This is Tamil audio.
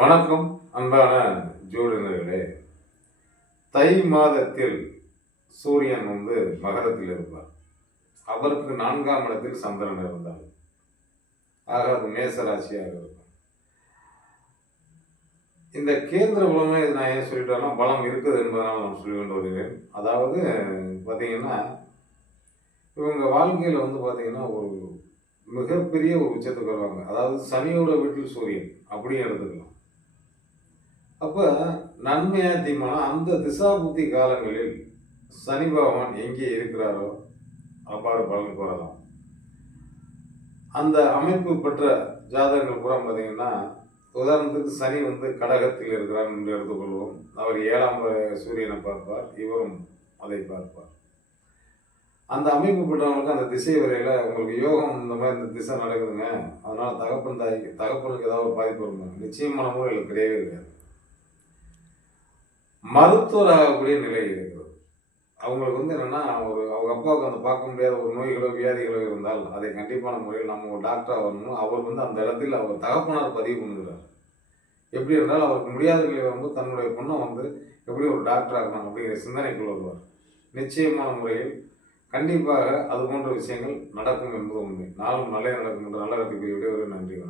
வணக்கம் அன்பான ஜோதிடர்களே. தை மாதத்தில் சூரியன் மகரத்தில் இருப்பார். அவருக்கு 4ஆம் இடத்தில் சந்திரன் இருந்தார். ஆக அது மேச ராசியாக இருக்கும். இந்த கேந்திர பலமே நான் ஏன் சொல்லிட்டேன்னா பலம் இருக்குது என்பதனால் நான் சொல்லி கொண்டு வருகிறேன். அதாவது பார்த்தீங்கன்னா இவங்க வாழ்க்கையில் பார்த்தீங்கன்னா ஒரு மிகப்பெரிய ஒரு உச்சத்துக்கு வருவாங்க. அதாவது சனியோட வீட்டில் சூரியன் அப்படியே எடுத்துக்கலாம். அப்போ நன்மையா தீமான அந்த திசா புத்தி காலங்களில் சனி பகவான் எங்கே இருக்கிறாரோ அவ்வாறு பலனுக்கு வரலாம். அந்த அமைப்பு பெற்ற ஜாதகங்கள் பூரா பார்த்தீங்கன்னா, உதாரணத்துக்கு சனி கடகத்தில் இருக்கிறார் என்று எடுத்துக்கொள்வோம். அவர் 7ஆம் சூரியனை பார்ப்பார், இவரும் அதை பார்ப்பார். அந்த அமைப்பு பெற்றவங்களுக்கு அந்த திசை வரையில உங்களுக்கு யோகம் இந்த மாதிரி இந்த திசை நடக்குதுங்க, அதனால தகப்பனுக்கு ஏதாவது ஒரு பாதிப்பு வருங்க, நிச்சயமான முறையில் கிடையவே கிடையாது. மருத்துவர் ஆகக்கூடிய நிலை இருக்கிறது. அவங்களுக்கு என்னன்னா அவங்க அப்பாவுக்கு அந்த பார்க்க முடியாத ஒரு நோய்களோ வியாதிகளோ இருந்தால் அதை கண்டிப்பான முறையில் நம்ம ஒரு டாக்டராக வரணும். அவர் அந்த இடத்தில் அவர் தகப்பனார் பதிவு பண்ணுகிறார். எப்படி இருந்தாலும் அவருக்கு முடியாத நிலை வரும்போது தன்னுடைய பொண்ணை எப்படி ஒரு டாக்டர் ஆகணும் அப்படிங்கிற சிந்தனைக்குள் வருவார். நிச்சயமான முறையில் கண்டிப்பாக அது போன்ற விஷயங்கள் நடக்கும் என்பது உண்மை. நாளும் நல்ல நடக்கும் என்ற நல்ல கருத்துக்குரிய விடைவரை. நன்றி.